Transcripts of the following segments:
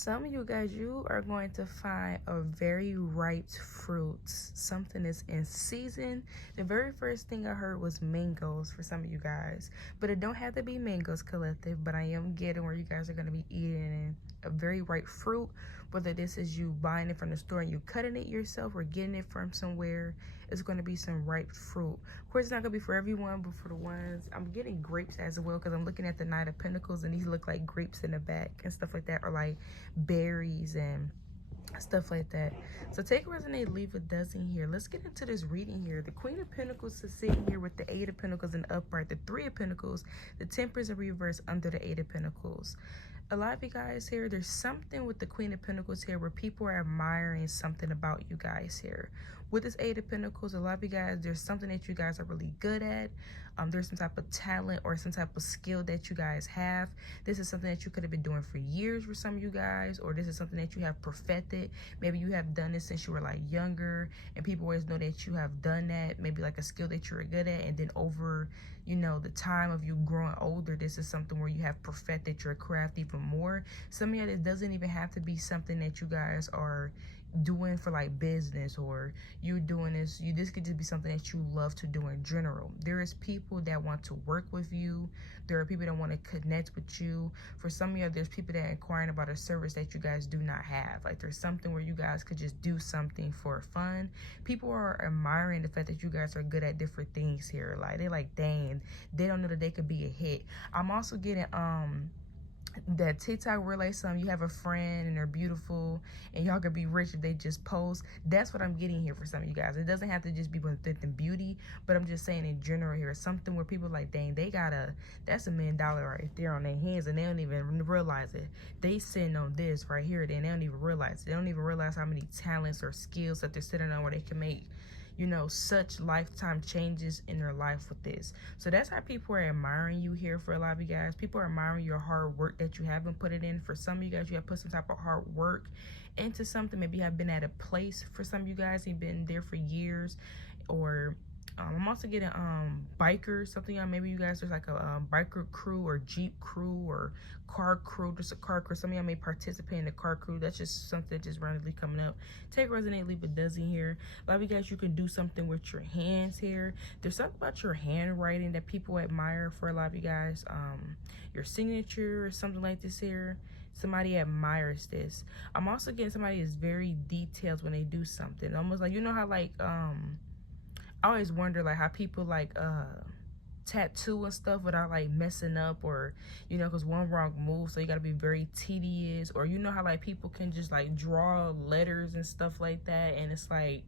some of you guys, you are going to find a very ripe fruit, something that's in season. The very first thing I heard was mangoes for some of you guys, but it don't have to be mangoes, collective. But I am getting where you guys are going to be eating a very ripe fruit, whether this is you buying it from the store and you cutting it yourself or getting it from somewhere. It's going to be some ripe fruit. Of course, it's not going to be for everyone, but for the ones, I'm getting grapes as well, because I'm looking at the Knight of Pentacles and these look like grapes in the back and stuff like that, or like berries and stuff like that. So take a resonate, leave a dozen here. Let's get into this reading here. The Queen of Pentacles is sitting here with the Eight of Pentacles in the upright, the Three of Pentacles, the Temperance in reverse under the Eight of Pentacles. A lot of you guys here, there's something with the Queen of Pentacles here where people are admiring something about you guys here. With this Eight of Pentacles, a lot of you guys, there's something that you guys are really good at. There's some type of talent or some type of skill that you guys have. This is something that you could have been doing for years for some of you guys, or this is something that you have perfected. Maybe you have done this since you were like younger, and people always know that you have done that. Maybe like a skill that you were good at, and then over, you know, the time of you growing older, this is something where you have perfected your craft even more. Some of y'all, it doesn't even have to be something that you guys are doing for like business, or you doing this, this could just be something that you love to do in general. There is people that want to work with you. There are people that want to connect with you. For some of you, there's people that are inquiring about a service that you guys do not have. Like there's something where you guys could just do something for fun. People are admiring the fact that you guys are good at different things here. Like they're like, dang, they don't know that they could be a hit. I'm also getting that TikTok where like you have a friend and they're beautiful and y'all could be rich if they just post. That's what I'm getting here for some of you guys. It doesn't have to just be with beauty, but I'm just saying in general here, something where people like, dang, they got that's $1 million right there on their hands and they don't even realize it. They sitting on this right here, then they don't even realize it. They don't even realize how many talents or skills that they're sitting on where they can make, you know, such lifetime changes in their life with this. So that's how people are admiring you here for a lot of you guys. People are admiring your hard work that you haven't put it in. For some of you guys, you have put some type of hard work into something. Maybe you have been at a place for some of you guys. You've been there for years. Or I'm also getting bikers, something. Maybe you guys, there's like a biker crew or Jeep crew or car crew, just a car crew. Some of y'all may participate in the car crew. That's just something that just randomly coming up. Take resonate, leave a dozen here. A lot of you guys, you can do something with your hands here. There's something about your handwriting that people admire for a lot of you guys. Your signature or something like this here. Somebody admires this. I'm also getting somebody is very detailed when they do something. Almost like, you know how like I always wonder like how people like tattoo and stuff without like messing up, or you know, because one wrong move, so you got to be very tedious. Or you know how like people can just like draw letters and stuff like that, and it's like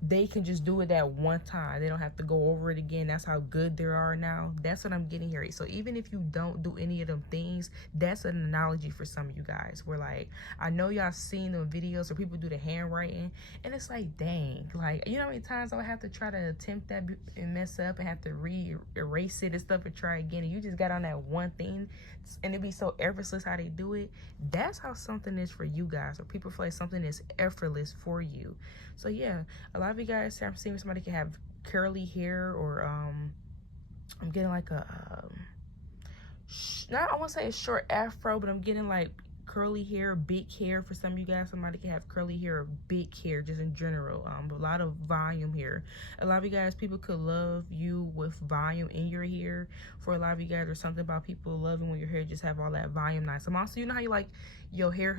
they can just do it that one time. They don't have to go over it again. That's how good they are now. That's what I'm getting here. So even if you don't do any of them things, that's an analogy for some of you guys. Where like, I know y'all seen the videos where people do the handwriting, and it's like, dang, like, you know how many times I would have to try to attempt that and mess up and have to erase it and stuff and try again, and you just got on that one thing and it'd be so effortless how they do it. That's how something is for you guys, or people feel like something is effortless for you. So yeah, a lot of you guys, I'm seeing somebody can have curly hair, or I'm getting like a not, I won't say a short afro, but I'm getting like curly hair, big hair for some of you guys. Somebody can have curly hair or big hair, just in general. A lot of volume here. A lot of you guys, people could love you with volume in your hair. For a lot of you guys, there's something about people loving when your hair just have all that volume. Nice. I'm also, you know how you like your hair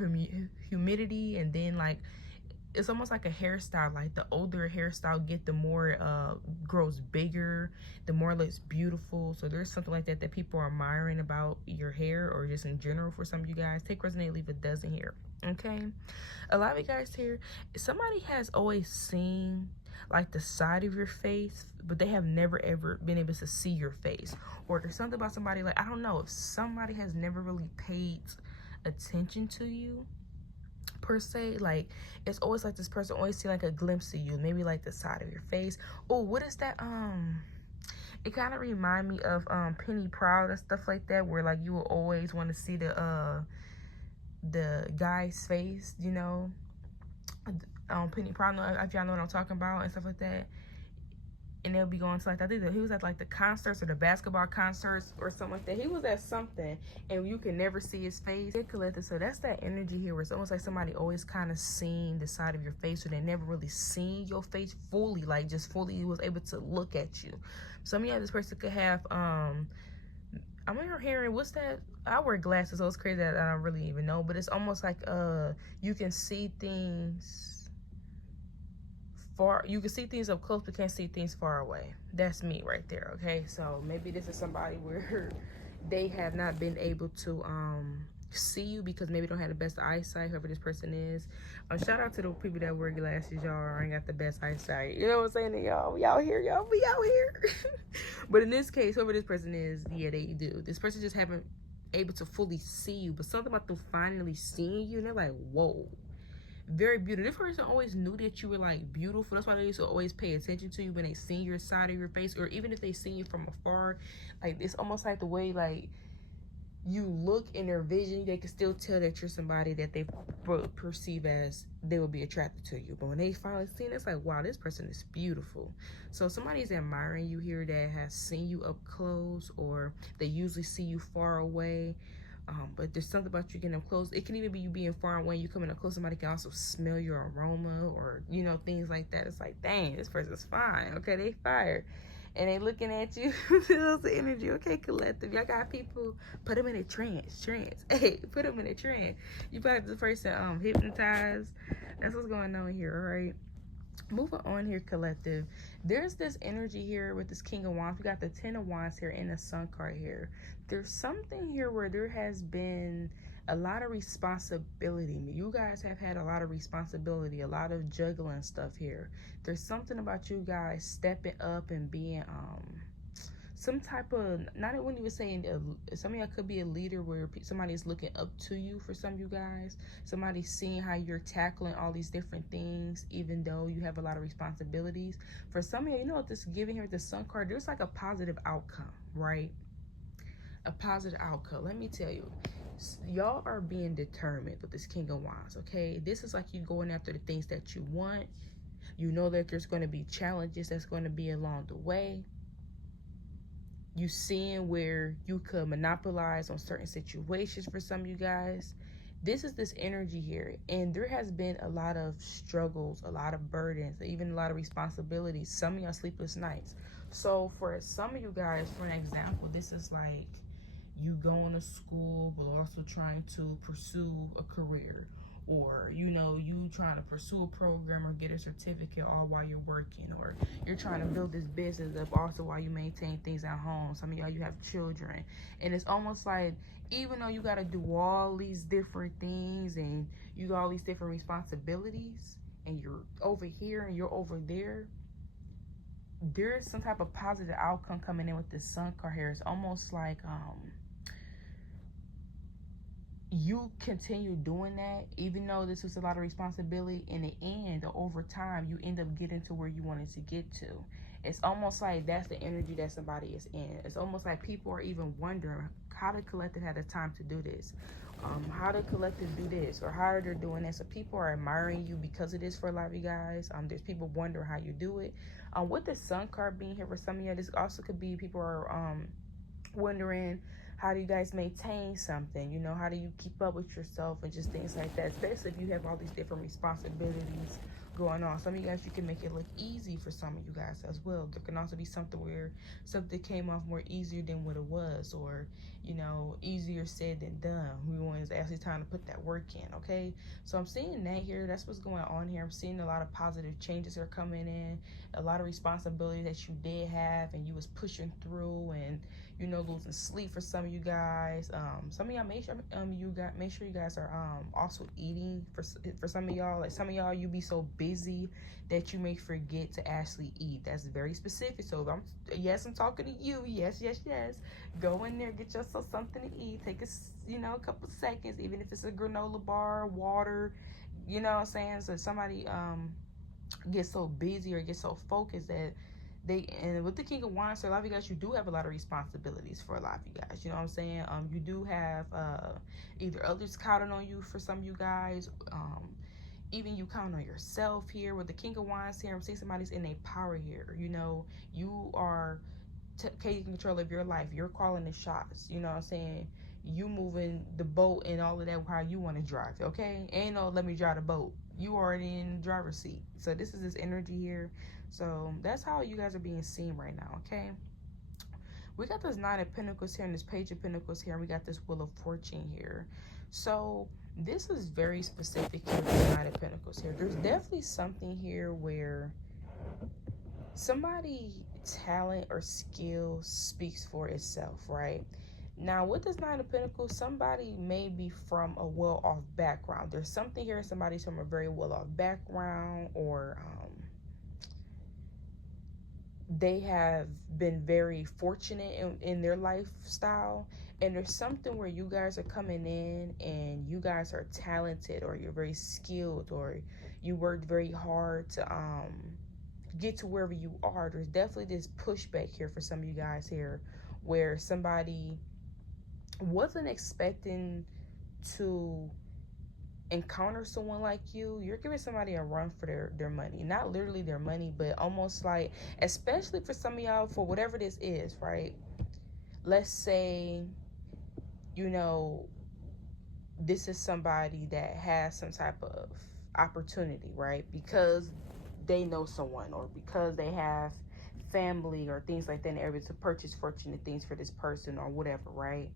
humidity, and then like it's almost like a hairstyle. Like the older hairstyle get, the more grows bigger, the more it looks beautiful. So there's something like that that people are admiring about your hair, or just in general for some of you guys. Take resonate, leave a dozen here. Okay, a lot of you guys here, somebody has always seen like the side of your face, but they have never ever been able to see your face. Or there's something about somebody, like, I don't know, if somebody has never really paid attention to you per se. Like it's always like this person always see like a glimpse of you, maybe like the side of your face. Oh, what is that? It kind of remind me of Penny Proud and stuff like that, where like you will always want to see the guy's face, you know. Penny Proud, if y'all know what I'm talking about and stuff like that. and they'll be going to, like, I think that he was at like the concerts or the basketball concerts or something like that. He was at something, and you can never see his face. Collective. So that's that energy here, where it's almost like somebody always kind of seen the side of your face, or they never really seen your face fully, like just fully was able to look at you. Some of y'all, this person could have I'm hearing, what's that? I wear glasses, so it's crazy that I don't really even know, but it's almost like you can see things far, you can see things up close but can't see things far away. That's me right there. Okay, so maybe this is somebody where they have not been able to see you because maybe don't have the best eyesight, whoever this person is. Shout out to the people that wear glasses, y'all ain't got the best eyesight, you know what I'm saying? Y'all, we out here, y'all, we out here. But in this case, whoever this person is, yeah, they do. This person just haven't able to fully see you, but something about them finally seeing you, and they're like, whoa, very beautiful. This person always knew that you were like beautiful. That's why they used to always pay attention to you when they see your side of your face, or even if they see you from afar. Like, it's almost like the way like you look in their vision, they can still tell that you're somebody that they perceive as they will be attracted to you. But when they finally see it, it's like, wow, this person is beautiful. So somebody's admiring you here that has seen you up close, or they usually see you far away. But there's something about you getting up close. It can even be you being far away, you coming up close, somebody can also smell your aroma, or, you know, things like that. It's like, dang, this person's fine. Okay, they fired. And they looking at you. Feels the energy. Okay, collective. Y'all got people, put them in a trance. Hey, put them in a trance. You got the person hypnotized. That's what's going on here, all right? Moving on here, collective. There's this energy here with this King of Wands. We got the Ten of Wands here and the Sun card here. There's something here where there has been a lot of responsibility. You guys have had a lot of responsibility, a lot of juggling stuff here. There's something about you guys stepping up and being some type of, not when you were saying, some of y'all could be a leader where somebody is looking up to you. For some of you guys, somebody's seeing how you're tackling all these different things, even though you have a lot of responsibilities. For some of you, you know what this giving here with the Sun card, there's like a positive outcome, right? A positive outcome. Let me tell you, y'all are being determined with this King of Wands, okay? This is like you going after the things that you want. You know that there's going to be challenges that's going to be along the way. You seeing where you could monopolize on certain situations. For some of you guys, this is this energy here, and there has been a lot of struggles, a lot of burdens, even a lot of responsibilities. Some of y'all sleepless nights. So for some of you guys, for an example, this is like you going to school but also trying to pursue a career, or, you know, you trying to pursue a program or get a certificate all while you're working, or you're trying to build this business up also while you maintain things at home. Some of y'all, you have children, and it's almost like, even though you got to do all these different things and you got all these different responsibilities, and you're over here and you're over there, there is some type of positive outcome coming in with this Sun card here. It's almost like you continue doing that, even though this was a lot of responsibility. In the end, or over time, you end up getting to where you wanted to get to. It's almost like that's the energy that somebody is in. It's almost like people are even wondering how the collective had the time to do this, how the collective do this, or how they're doing this. So people are admiring you because of this. For a lot of you guys, there's people wondering how you do it. With the Sun card being here for some of you, this also could be people are wondering, how do you guys maintain something? You know, how do you keep up with yourself and just things like that, especially if you have all these different responsibilities going on. Some of you guys, you can make it look easy for some of you guys as well. There can also be something where something came off more easier than what it was, or, you know, easier said than done. We want actually time to put that work in, okay? So I'm seeing that here. That's what's going on here. I'm seeing a lot of positive changes are coming in, a lot of responsibility that you did have and you was pushing through, and, you know, losing sleep for some of you guys. Some of y'all make sure you guys are also eating. For some of y'all, like some of y'all, you be so busy that you may forget to actually eat. That's very specific. So I'm talking to you. Yes. Go in there, get yourself something to eat. Take a couple seconds, even if it's a granola bar, water. You know what I'm saying? So somebody gets so busy or gets so focused that and with the King of Wands, so a lot of you guys, you do have a lot of responsibilities. For a lot of you guys, you know what I'm saying? You do have either others counting on you. For some of you guys, even you count on yourself here with the King of Wands here. I'm seeing somebody's in a power here. You know, you are taking control of your life. You're calling the shots. You know what I'm saying? You moving the boat and all of that how you want to drive. Okay? Ain't no let me drive the boat. You already in the driver's seat. So this is this energy here. So that's how you guys are being seen right now. Okay? We got this Nine of Pentacles here and this Page of Pentacles here, and we got this Wheel of Fortune here. So this is very specific here with the Nine of Pentacles here. There's definitely something here where somebody talent or skill speaks for itself, right? Now with this Nine of Pentacles, somebody may be from a well-off background. There's something here, somebody's from a very well-off background, or they have been very fortunate in their lifestyle, and there's something where you guys are coming in and you guys are talented, or you're very skilled, or you worked very hard to get to wherever you are. There's definitely this pushback here for some of you guys here where somebody wasn't expecting to encounter someone like you. You're giving somebody a run for their money. Not literally their money, but almost like, especially for some of y'all, for whatever this is, right? Let's say, you know, this is somebody that has some type of opportunity, right? Because they know someone, or because they have family or things like that, and they're able to purchase fortunate things for this person or whatever, right?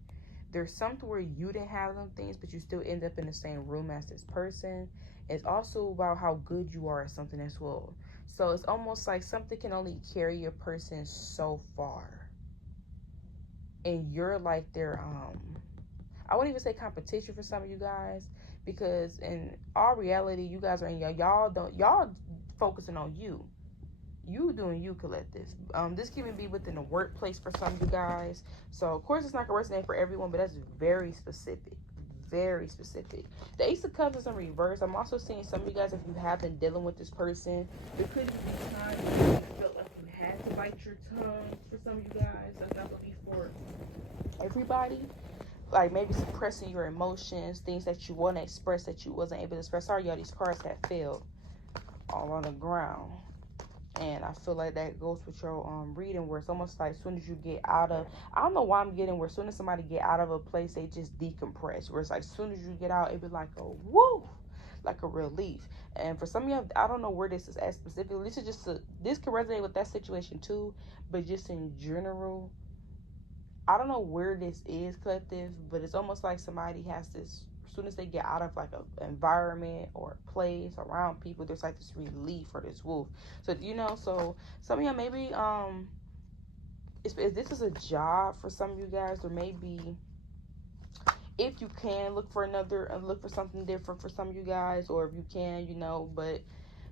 There's something where you didn't have them things, but you still end up in the same room as this person. It's also about how good you are at something as well. So it's almost like something can only carry a person so far. And you're like their, I wouldn't even say competition for some of you guys, because in all reality, you guys are in y'all focusing on you. You doing you, collective. This can even be within the workplace for some of you guys. So of course it's not gonna resonate for everyone, but that's very specific. Very specific. The Ace of Cups is in reverse. I'm also seeing some of you guys, if you have been dealing with this person, there could be times where you felt like you had to bite your tongue for some of you guys. That's not gonna be for everybody. Like maybe suppressing your emotions, things that you want to express that you wasn't able to express. Sorry, y'all, these cards have failed all on the ground. And I feel like that goes with your reading, where it's almost like as soon as you get out of, I don't know why I'm getting where as soon as somebody get out of a place, they just decompress. Where it's like as soon as you get out, it be like a woo, like a relief. And for some of you, I don't know where this is at specifically. This is just this can resonate with that situation too, but just in general, I don't know where this is, collective, but it's almost like somebody has this, as soon as they get out of like an environment or a place around people, there's like this relief or this wolf. So, you know, so some of you maybe, if this is a job for some of you guys, or maybe if you can look for something different for some of you guys, or if you can, you know, but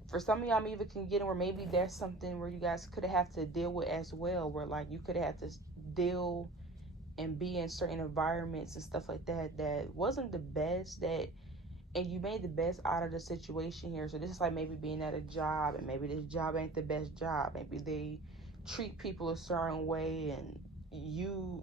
for some of y'all, maybe can get in where maybe there's something where you guys could have to deal with as well, where like you could have to deal and be in certain environments and stuff like that wasn't the best, and you made the best out of the situation here. So this is like maybe being at a job, and maybe this job ain't the best job. Maybe they treat people a certain way, and you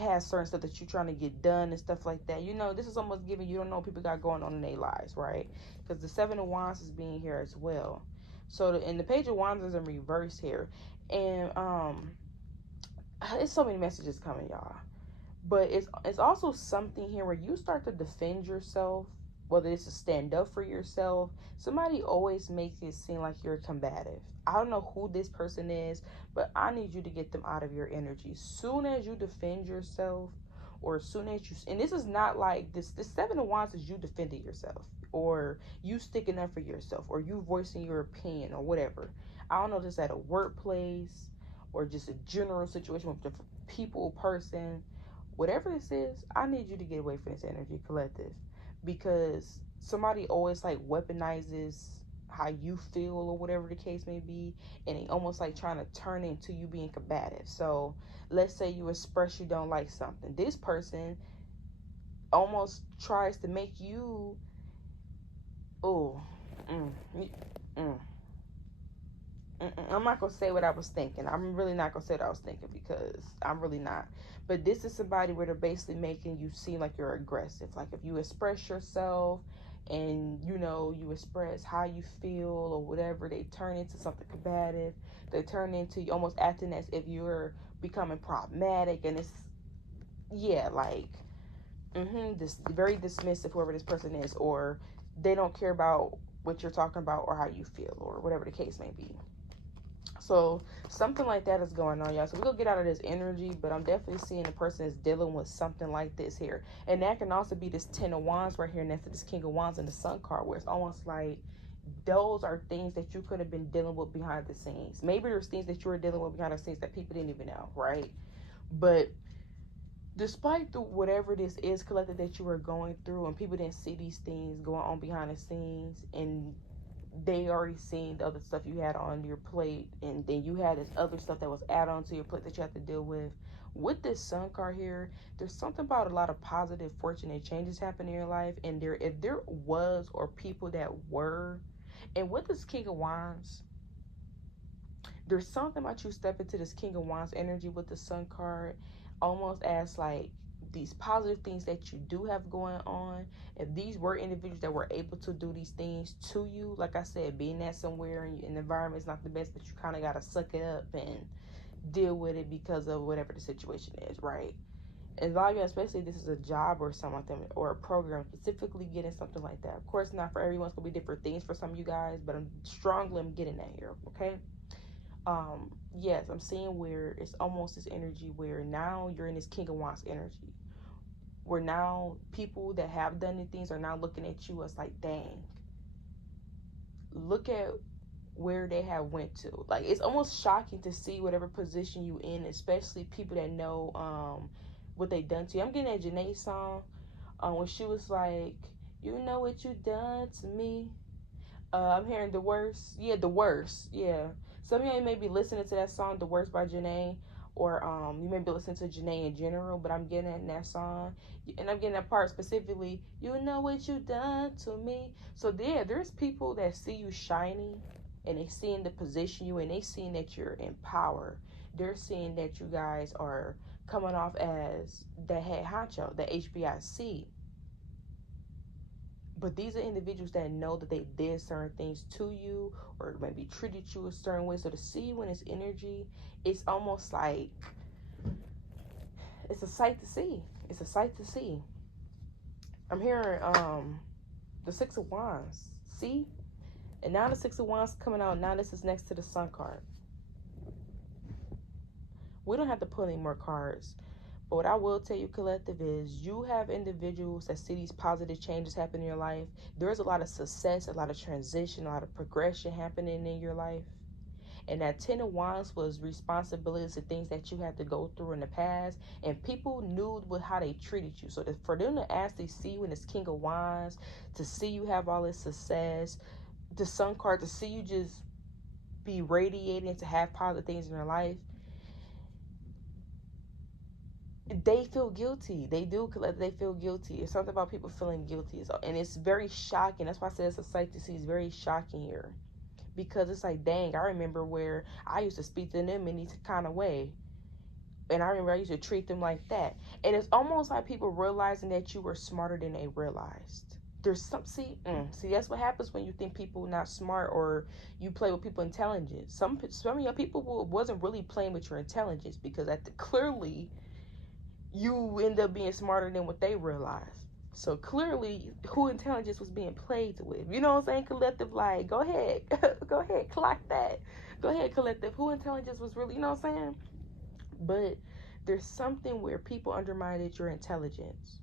have certain stuff that you're trying to get done and stuff like that. You know, this is almost giving, you don't know what people got going on in their lives, right? Because the Seven of Wands is being here as well. So and the Page of Wands is in reverse here, and it's so many messages coming, y'all. But it's also something here where you start to defend yourself, whether it's to stand up for yourself. Somebody always makes it seem like you're combative. I don't know who this person is, but I need you to get them out of your energy. Soon as you defend yourself, or as soon as you, and this is not like this Seven of Wands is you defending yourself, or you sticking up for yourself, or you voicing your opinion, or whatever. I don't know if it's at a workplace or just a general situation with different people, person. Whatever this is, I need you to get away from this energy, collective, because somebody always like weaponizes how you feel or whatever the case may be, and they almost like trying to turn it into you being combative. So let's say you express you don't like something. This person almost tries to make you, I'm not going to say what I was thinking. I'm really not going to say what I was thinking, because I'm really not. But this is somebody where they're basically making you seem like you're aggressive. Like if you express yourself, and, you know, you express how you feel or whatever, they turn into something combative. They turn into you almost acting as if you're becoming problematic, and it's, yeah, like, this very dismissive, whoever this person is, or they don't care about what you're talking about or how you feel or whatever the case may be. So something like that is going on, y'all. So we're going to get out of this energy, but I'm definitely seeing a person is dealing with something like this here. And that can also be this 10 of Wands right here next to this King of Wands and the Sun card, where it's almost like those are things that you could have been dealing with behind the scenes. Maybe there's things that you were dealing with behind the scenes that people didn't even know, right? But despite whatever this is, collective, that you were going through, and people didn't see these things going on behind the scenes, and they already seen the other stuff you had on your plate, and then you had this other stuff that was added on to your plate that you have to deal with this Sun card here, there's something about a lot of positive fortunate changes happening in your life. And if there was, or people that were, and with this King of Wands, there's something about you step into this King of Wands energy with the Sun card, almost as like these positive things that you do have going on. If these were individuals that were able to do these things to you, like I said, being that somewhere and the environment is not the best, but you kind of got to suck it up and deal with it because of whatever the situation is, right? And a lot of you, especially if this is a job or something like that, or a program, specifically getting something like that. Of course, not for everyone. It's going to be different things for some of you guys, but I'm getting that here, okay? Yes, I'm seeing where it's almost this energy where now you're in this King of Wands energy, where now people that have done the things are now looking at you as like, dang, look at where they have went to. Like, it's almost shocking to see whatever position you in, especially people that know what they done to you. I'm getting that Janae song when she was like, you know what you done to me. I'm hearing The Worst. Yeah, The Worst. Yeah. Some of you may be listening to that song, The Worst by Janae, or you may be listening to Janae in general, but I'm getting that song, and I'm getting that part specifically, you know what you done to me. So yeah, there's people that see you shining, and they seeing the position you in, they seeing that you're in power. They're seeing that you guys are coming off as the head honcho, the HBIC. But these are individuals that know that they did certain things to you, or maybe treated you a certain way. So to see you in this energy, it's almost like it's a sight to see. It's a sight to see. I'm hearing the Six of Wands. See? And now the Six of Wands coming out. Now this is next to the Sun card. We don't have to pull any more cards. But what I will tell you, collective, is you have individuals that see these positive changes happen in your life. There's a lot of success, a lot of transition, a lot of progression happening in your life. And that 10 of Wands was responsibilities and things that you had to go through in the past. And people knew how they treated you. So for them to actually see you in this King of Wands, to see you have all this success, the Sun card, to see you just be radiating, to have positive things in your life, they feel guilty. They do. They feel guilty. It's something about people feeling guilty. And it's very shocking. That's why I said it's a sight to see. It's very shocking here. Because it's like, dang, I remember where I used to speak to them in this kind of way. And I remember I used to treat them like that. And it's almost like people realizing that you were smarter than they realized. There's some, see, that's what happens when you think people not smart, or you play with people's intelligence. Some of your people wasn't really playing with your intelligence, because clearly you end up being smarter than what they realized. So clearly, who intelligence was being played with. You know what I'm saying, collective? Like, go ahead. Go ahead, clock that. Go ahead, collective. Who intelligence was really, you know what I'm saying? But there's something where people undermined your intelligence.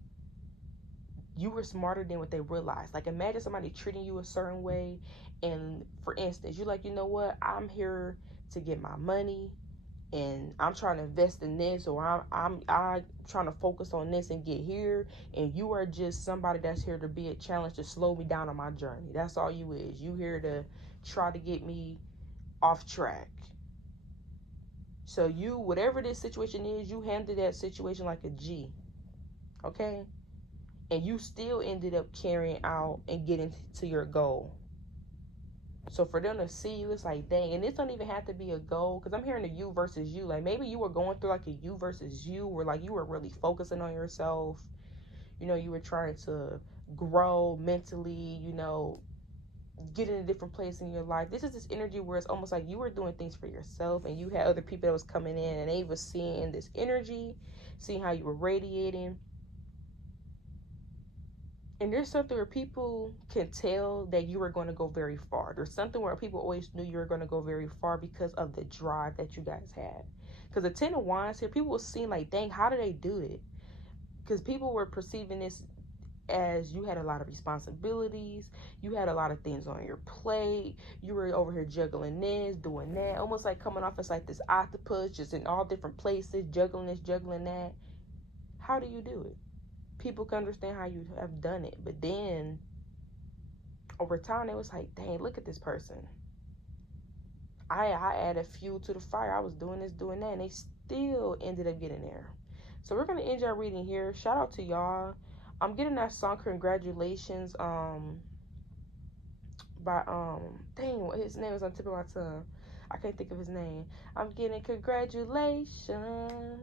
You were smarter than what they realized. Like, imagine somebody treating you a certain way, and for instance, you're like, you know what? I'm here to get my money, and I'm trying to invest in this, or I'm trying to focus on this and get here, and you are just somebody that's here to be a challenge to slow me down on my journey. That's all you is. You here to try to get me off track. So you, whatever this situation is, you handled that situation like a G, okay? And you still ended up carrying out and getting to your goal. So for them to see you, it's like, dang. And this don't even have to be a goal, because I'm hearing a you versus you. Like, maybe you were going through like a you versus you, where like you were really focusing on yourself. You know, you were trying to grow mentally, you know, get in a different place in your life. This is this energy where it's almost like you were doing things for yourself and you had other people that was coming in and they was seeing this energy, seeing how you were radiating. And there's something where people can tell that you are going to go very far. There's something where people always knew you were going to go very far because of the drive that you guys had. Because the Ten of Wands here, people were seeing like, dang, how do they do it? Because people were perceiving this as you had a lot of responsibilities, you had a lot of things on your plate, you were over here juggling this, doing that, almost like coming off as like this octopus, just in all different places, juggling this, juggling that. How do you do it? People can understand how you have done it, but then over time it was like, dang, look at this person. I added fuel to the fire. I was doing this, doing that, and they still ended up getting there. So we're gonna end our reading here. Shout out to y'all. I'm getting that song Congratulations by dang, his name is on the tip of my tongue. I can't think of his name. I'm getting congratulations.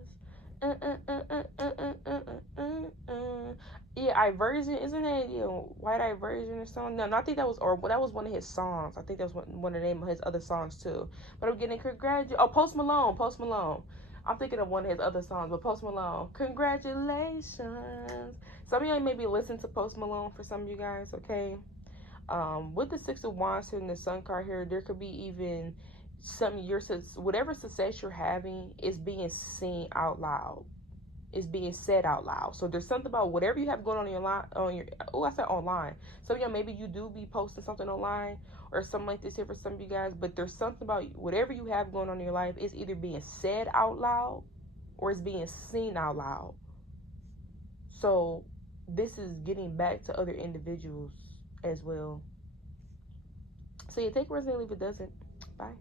Yeah, Iversion, isn't it? You know, White Iversion or something. No, I think that was, or that was one of his songs. I think that was one of the name of his other songs too. But I'm getting Post Malone, Post Malone. I'm thinking of one of his other songs, but Post Malone, congratulations. Some of you maybe listen to Post Malone for some of you guys, okay? With the Six of Wands here and the Sun card here, there could be even whatever success you're having is being seen out loud. Is being said out loud. So there's something about whatever you have going on in your line, I said online. So yeah, maybe you do be posting something online or something like this here for some of you guys, but there's something about whatever you have going on in your life is either being said out loud or it's being seen out loud. So this is getting back to other individuals as well. So yeah, take it resonate, leave it doesn't. Bye.